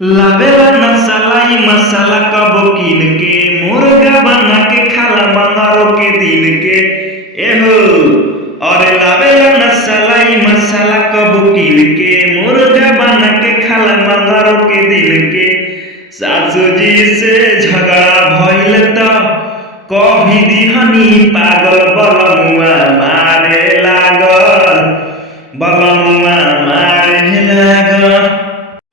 लावेला नसलाई मसाला कबो कीन के मुर्गा बना के खाला मंगारो के दिन के एहो। अरे लावेला नसलाई मसाला कबो कीन के मुर्गा बना के खाला मंगारो के दिन के। सासू जी से झगड़ा भइल त कभी दिहनी पागल बलमुआ मारे लागल बलमुआ मारे लागल।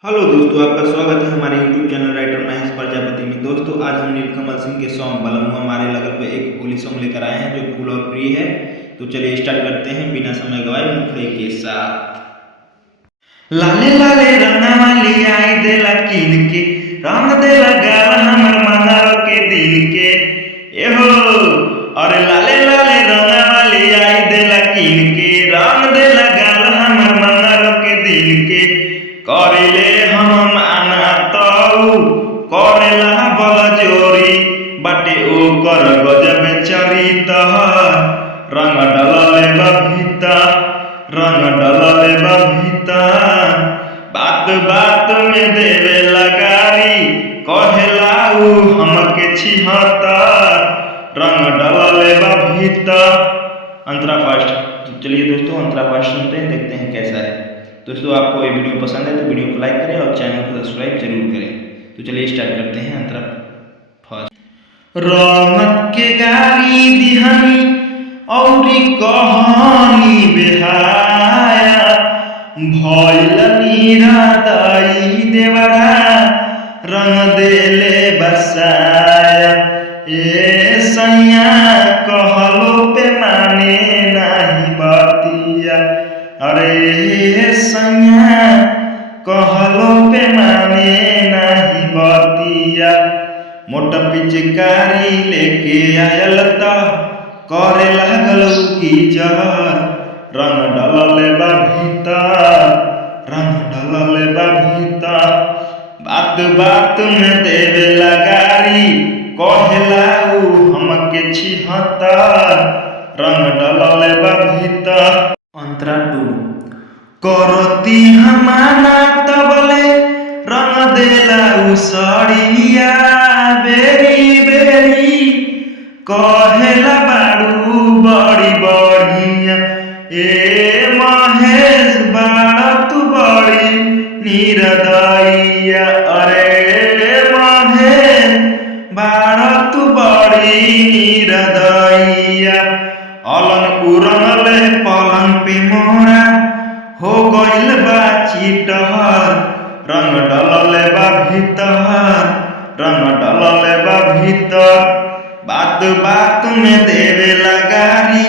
हेलो दोस्तों, आपका स्वागत है हमारे YouTube channel writer Mahesh Prajapati में। दोस्तों, आज हम नीलकमल सिंह के सॉन्ग बलमुआ मारे लगल पे एक होली सॉन्ग लेकर आए हैं जो फुल और प्रिय है। तो चलिए स्टार्ट करते हैं बिना समय गवाए मुखड़े के साथ। लाले लाले रंगा वाली आई देला कीन के रंग देला गाल हमर मंगारो के दिन के एहो। अरे लाले लाले रंगा वाली आई देला कीन के रंग देला गाल हमर मंगारो के दिन के। करिले हम माना तऊ करेला बल जोरी बाटे ओकर गजब चरित रंग डलले बभीता रंग डलले बभीता। बात बात में देवे लगारी कहेला उ हमके छिहता रंग डलले बभीता। अंतरा फास्ट। चलिए दोस्तों, अंतरा फास्ट सुनते हैं, देखते हैं कैसा है। दोस्तों, आपको ये वीडियो पसंद है तो वीडियो को लाइक करें और चैनल को सब्सक्राइब जरूर करें। तो चलिए स्टार्ट करते हैं अंतरा फास्ट। रौनक के गारी दिहनी औरी कहानी बेहाया भइल निरादाई देवरा रंग देले बसाया। ए सैया कहलो पे माने नाही बतिया। अरे सैया कहलो पे माने नाही बतिया। मोटा पिचकारी लेके आयल त करे लागल की जहर रंग डलले बा भीतर रंग डलले बा भीतर। बात बात में देवे लगारी कहेला उ हमके छिहत्तर रंग डलले बा भीतर। अंतरा 2। करती हमाना तबले रंग देला उ सड़िया बेरी बेरी कहेला बाड़ू बड़ी बढ़िया। ए महेश बाड़ा तू बड़ी निरदैया। अरे महेश बाड़ा तू बड़ी निरदैया। अलंग उड़ले पलंग पे मोरा हो गइल बा चिटहर रंग डलले बा भीतर रंग डलले बा भीतर। बात बात में देवे लगारी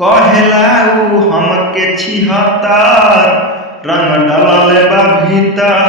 कहेला उ हमके छिहत्तर रंग डलले बा भीतर।